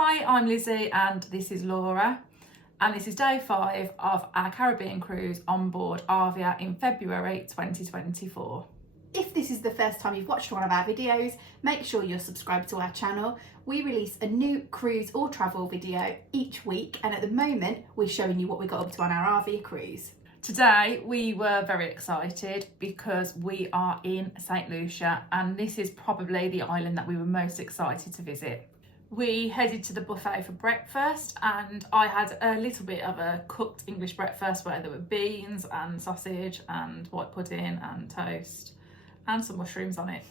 Hi, I'm Lizzie and this is Laura, and this is day 5 of our Caribbean cruise on board Arvia in February 2024. If this is the first time you've watched one of our videos, make sure you're subscribed to our channel. We release a new cruise or travel video each week, and at the moment we're showing you what we got up to on our Arvia cruise. Today we were very excited because we are in St Lucia, and this is probably the island that we were most excited to visit. We headed to the buffet for breakfast, and I had a little bit of a cooked English breakfast where there were beans and sausage and white pudding and toast and some mushrooms on it.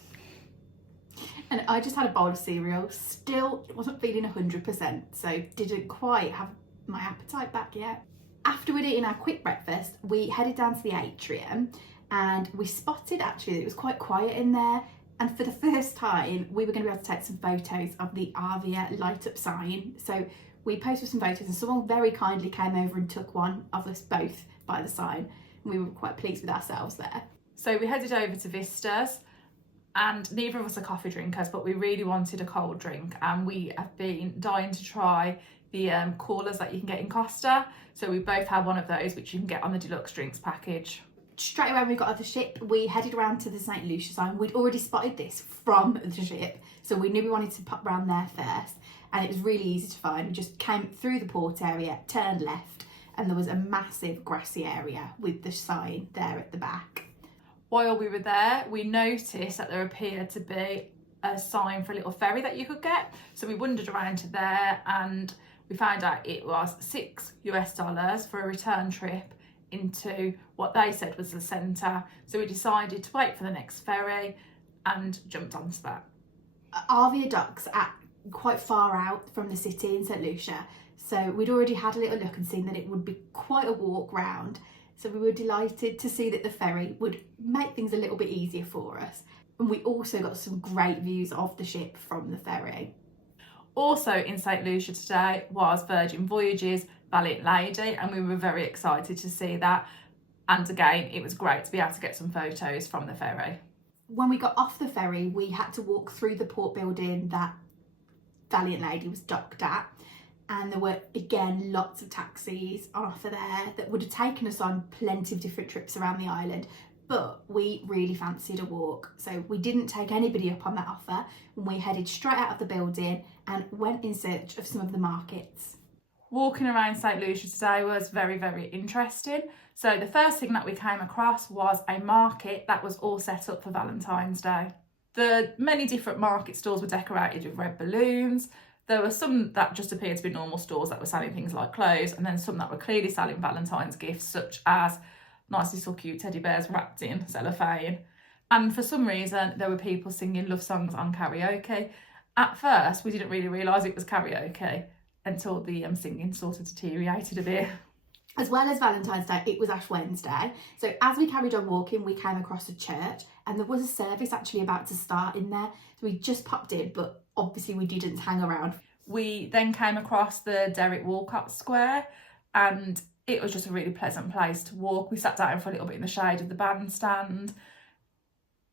And I just had a bowl of cereal. Still wasn't feeling 100%, so didn't quite have my appetite back yet. After we'd eaten our quick breakfast, we headed down to the atrium, and we spotted actually that it was quite quiet in there. And for the first time, we were going to be able to take some photos of the Arvia light up sign. So we posted some photos, and someone very kindly came over and took one of us both by the sign. And we were quite pleased with ourselves there. So we headed over to Vistas, and neither of us are coffee drinkers, but we really wanted a cold drink, and we have been dying to try the coolers that you can get in Costa. So we both had one of those, which you can get on the deluxe drinks package. Straight away when we got off the ship, we headed around to the St Lucia sign. We'd already spotted this from the ship, so we knew we wanted to pop round there first, and it was really easy to find. We just came through the port area, turned left, and there was a massive grassy area with the sign there at the back. While we were there, we noticed that there appeared to be a sign for a little ferry that you could get. So we wandered around to there, and we found out it was $6 for a return trip into what they said was the centre. So we decided to wait for the next ferry and jumped onto that. Arvia docks are quite far out from the city in St Lucia, so we'd already had a little look and seen that it would be quite a walk round. So we were delighted to see that the ferry would make things a little bit easier for us. And we also got some great views of the ship from the ferry. Also in St Lucia today was Virgin Voyages' Valiant Lady, and we were very excited to see that. And again, it was great to be able to get some photos from the ferry. When we got off the ferry, we had to walk through the port building that Valiant Lady was docked at. And there were, again, lots of taxis on offer there that would have taken us on plenty of different trips around the island. But we really fancied a walk, so we didn't take anybody up on that offer, and we headed straight out of the building and went in search of some of the markets. Walking around St Lucia today was very, very interesting. So the first thing that we came across was a market that was all set up for Valentine's Day. The many different market stalls were decorated with red balloons. There were some that just appeared to be normal stores that were selling things like clothes, and then some that were clearly selling Valentine's gifts, such as nice little cute teddy bears wrapped in cellophane. And for some reason, there were people singing love songs on karaoke. At first, we didn't really realise it was karaoke until the singing sort of deteriorated a bit. As well as Valentine's Day, it was Ash Wednesday. So as we carried on walking, we came across a church, and there was a service actually about to start in there. So we just popped in, but obviously we didn't hang around. We then came across the Derek Walcott Square, and it was just a really pleasant place to walk. We sat down for a little bit in the shade of the bandstand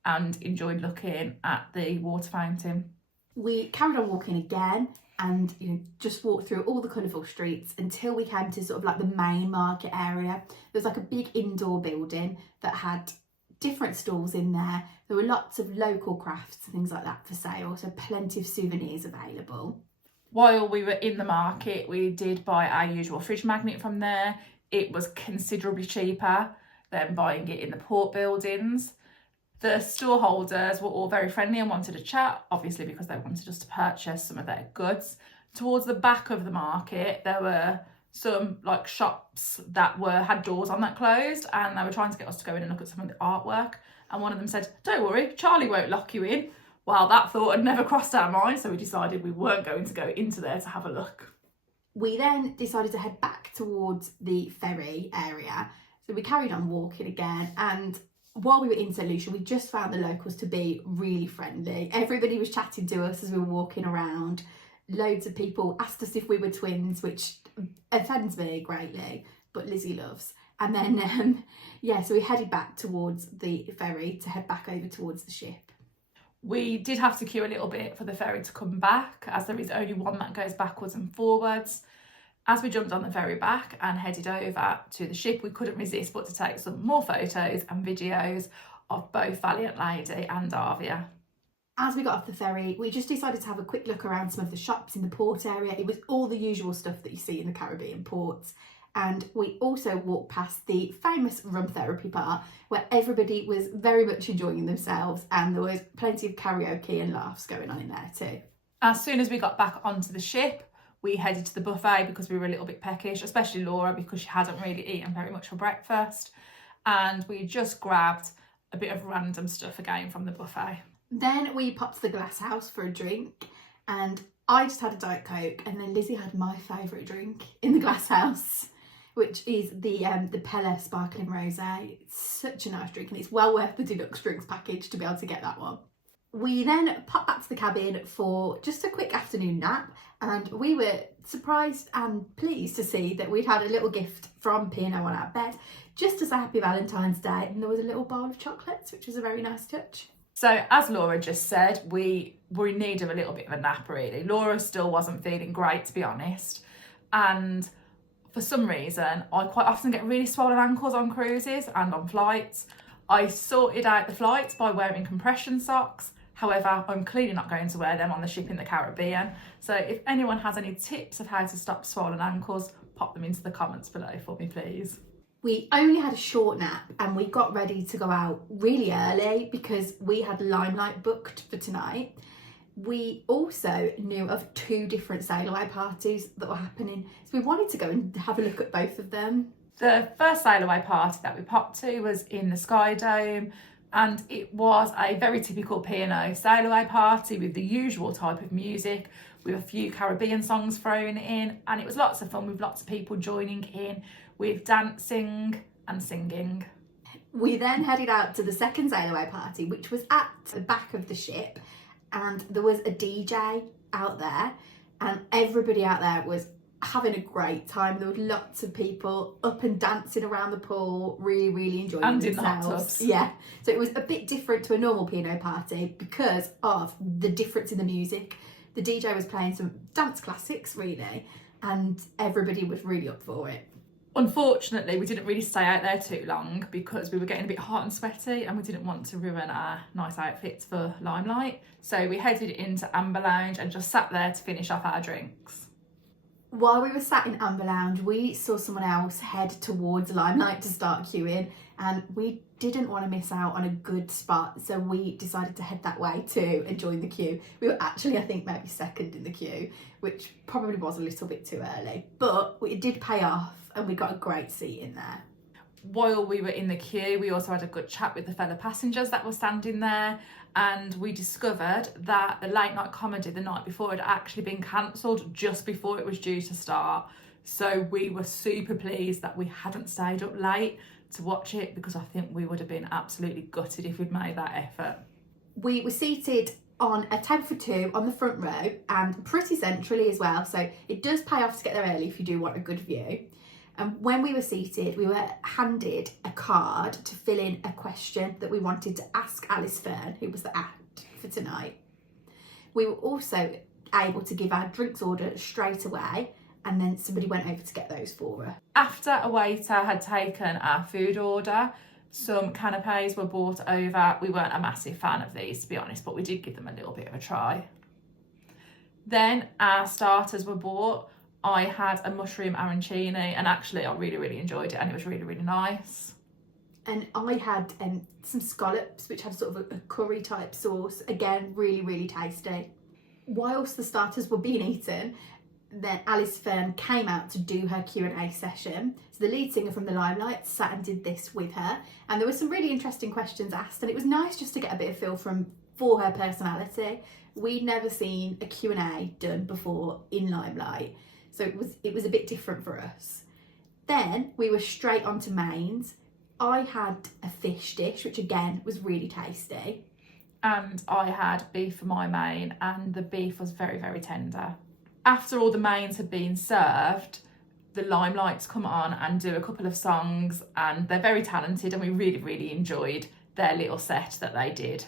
and enjoyed looking at the water fountain. We carried on walking again, and just walked through all the colourful streets until we came to sort of like the main market area. There was like a big indoor building that had different stalls in there. There were lots of local crafts and things like that for sale, so plenty of souvenirs available. While we were in the market, we did buy our usual fridge magnet from there. It was considerably cheaper than buying it in the port buildings. The store holders were all very friendly and wanted to chat, obviously because they wanted us to purchase some of their goods. Towards the back of the market, there were some like shops that had doors on that closed, and they were trying to get us to go in and look at some of the artwork. And one of them said, "Don't worry, Charlie won't lock you in." Well, that thought had never crossed our mind, so we decided we weren't going to go into there to have a look. We then decided to head back towards the ferry area. So we carried on walking again, and while we were in St Lucia, we just found the locals to be really friendly. Everybody was chatting to us as we were walking around. Loads of people asked us if we were twins, which offends me greatly, but Lizzie loves. And then, so we headed back towards the ferry to head back over towards the ship. We did have to queue a little bit for the ferry to come back, as there is only one that goes backwards and forwards. As we jumped on the ferry back and headed over to the ship, we couldn't resist but to take some more photos and videos of both Valiant Lady and Arvia. As we got off the ferry, we just decided to have a quick look around some of the shops in the port area. It was all the usual stuff that you see in the Caribbean ports. And we also walked past the famous rum therapy bar, where everybody was very much enjoying themselves, and there was plenty of karaoke and laughs going on in there too. As soon as we got back onto the ship, we headed to the buffet because we were a little bit peckish, especially Laura, because she hadn't really eaten very much for breakfast. And we just grabbed a bit of random stuff again from the buffet. Then we popped to the glass house for a drink, and I just had a Diet Coke, and then Lizzie had my favourite drink in the glass house, which is the Pella Sparkling Rosé. It's such a nice drink, and it's well worth the deluxe drinks package to be able to get that one. We then popped back to the cabin for just a quick afternoon nap, and we were surprised and pleased to see that we'd had a little gift from P&O on our bed, just as a happy Valentine's Day, and there was a little bowl of chocolates, which was a very nice touch. So as Laura just said, we were in need of a little bit of a nap really. Laura still wasn't feeling great, to be honest, and for some reason I quite often get really swollen ankles on cruises and on flights. I sorted out the flights by wearing compression socks. However, I'm clearly not going to wear them on the ship in the Caribbean. So if anyone has any tips of how to stop swollen ankles, pop them into the comments below for me, please. We only had a short nap and we got ready to go out really early because we had Limelight booked for tonight. We also knew of 2 different sail away parties that were happening, so we wanted to go and have a look at both of them. The first sail away party that we popped to was in the Sky Dome, and it was a very typical P&O sail away party with the usual type of music, with a few Caribbean songs thrown in, and it was lots of fun with lots of people joining in with dancing and singing. We then headed out to the second sail away party, which was at the back of the ship, and there was a DJ out there, and everybody out there was having a great time. There were lots of people up and dancing around the pool, really enjoying and themselves. In the hot tubs. Yeah, so it was a bit different to a normal P&O party because of the difference in the music. The DJ was playing some dance classics really, and everybody was really up for it. Unfortunately, we didn't really stay out there too long because we were getting a bit hot and sweaty and we didn't want to ruin our nice outfits for Limelight. So we headed into Amber Lounge and just sat there to finish off our drinks. While we were sat in Amber Lounge, we saw someone else head towards Limelight to start queuing, and we didn't want to miss out on a good spot, so we decided to head that way too and join the queue. We were actually, I think, maybe second in the queue, which probably was a little bit too early, but it did pay off and we got a great seat in there. While we were in the queue, we also had a good chat with the fellow passengers that were standing there, and we discovered that the late night comedy the night before had actually been cancelled just before it was due to start. So we were super pleased that we hadn't stayed up late to watch it, because I think we would have been absolutely gutted if we'd made that effort. We were seated on a table for 2 on the front row and pretty centrally as well, so it does pay off to get there early if you do want a good view. And when we were seated, we were handed a card to fill in a question that we wanted to ask Alice Fearn, who was the act for tonight. We were also able to give our drinks order straight away, and then somebody went over to get those for her. After a waiter had taken our food order, some canapes were brought over. We weren't a massive fan of these, to be honest, but we did give them a little bit of a try. Then our starters were bought. I had a mushroom arancini, and actually I really enjoyed it, and it was really nice. And I had some scallops, which have sort of a curry type sauce. Again, really tasty. Whilst the starters were being eaten, then Alice Fearn came out to do her Q&A session. So the lead singer from the Limelight sat and did this with her, and there were some really interesting questions asked, and it was nice just to get a bit of feel for her personality. We'd never seen a Q&A done before in Limelight, so it was a bit different for us. Then we were straight on to mains. I had a fish dish, which again was really tasty. And I had beef for my main, and the beef was very tender. After all the mains had been served, the Limelights come on and do a couple of songs, and they're very talented, and we really enjoyed their little set that they did.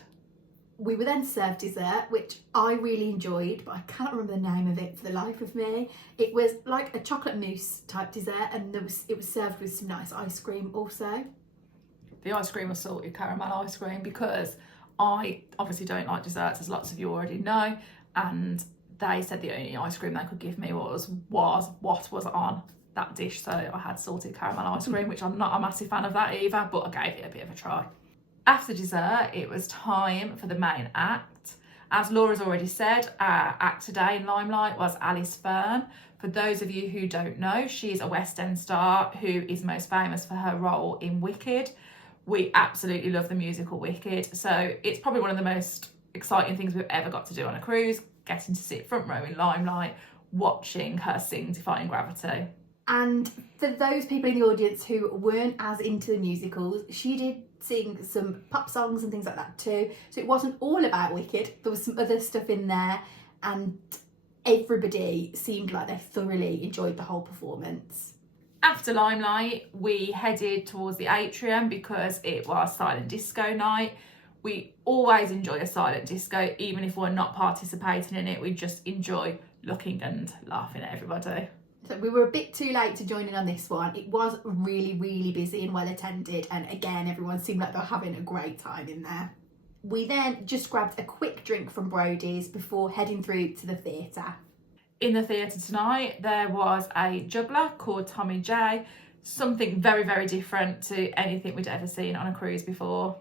We were then served dessert, which I really enjoyed, but I cannot remember the name of it for the life of me. It was like a chocolate mousse type dessert, and it was served with some nice ice cream also. The ice cream was salted caramel ice cream because I obviously don't like desserts, as lots of you already know, and they said the only ice cream they could give me was what was on that dish, so I had salted caramel ice cream, which I'm not a massive fan of that either, but I gave it a bit of a try. After dessert, it was time for the main act. As Laura's already said, our act today in Limelight was Fearn. For those of you who don't know, she's a West End star who is most famous for her role in Wicked. We absolutely love the musical Wicked, so it's probably one of the most exciting things we've ever got to do on a cruise, getting to sit front row in Limelight, watching her sing Defying Gravity. And for those people in the audience who weren't as into the musicals, she did sing some pop songs and things like that too. So it wasn't all about Wicked. There was some other stuff in there, and everybody seemed like they thoroughly enjoyed the whole performance. After Limelight, we headed towards the atrium because it was silent disco night. We always enjoy a silent disco, even if we're not participating in it. We just enjoy looking and laughing at everybody. So we were a bit too late to join in on this one. It was really, really busy and well attended, and again, everyone seemed like they were having a great time in there. We then just grabbed a quick drink from Brodie's before heading through to the theatre. In the theatre tonight, there was a juggler called Tommy J, something very, very different to anything we'd ever seen on a cruise before.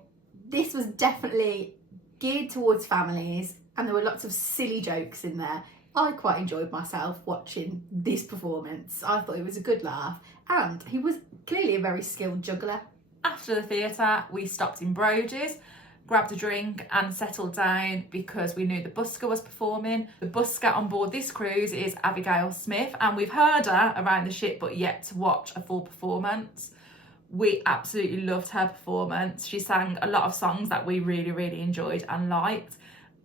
This was definitely geared towards families, and there were lots of silly jokes in there. I quite enjoyed myself watching this performance. I thought it was a good laugh, and he was clearly a very skilled juggler. After the theatre, we stopped in Brodie's, grabbed a drink and settled down because we knew the busker was performing. The busker on board this cruise is Abigail Smith, and we've heard her around the ship but yet to watch a full performance. We absolutely loved her performance. She sang a lot of songs that we really, really enjoyed and liked.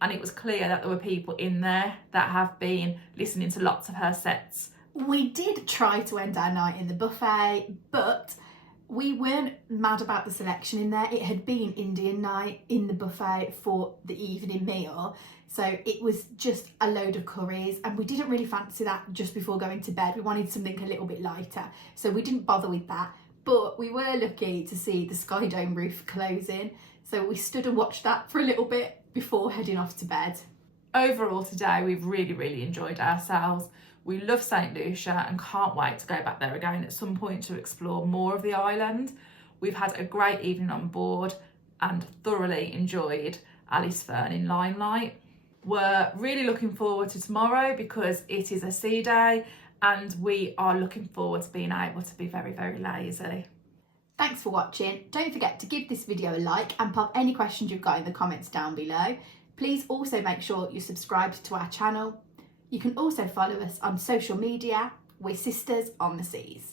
And it was clear that there were people in there that have been listening to lots of her sets. We did try to end our night in the buffet, but we weren't mad about the selection in there. It had been Indian night in the buffet for the evening meal, so it was just a load of curries, and we didn't really fancy that just before going to bed. We wanted something a little bit lighter, so we didn't bother with that. But we were lucky to see the Sky Dome roof closing, so we stood and watched that for a little bit before heading off to bed. Overall today, we've really, really enjoyed ourselves. We love St Lucia and can't wait to go back there again at some point to explore more of the island. We've had a great evening on board and thoroughly enjoyed Fearn in Limelight. We're really looking forward to tomorrow because it is a sea day, and we are looking forward to being able to be very, very lazy. Thanks for watching. Don't forget to give this video a like and pop any questions you've got in the comments down below. Please also make sure you're subscribed to our channel. You can also follow us on social media. We're Sisters on the Seas.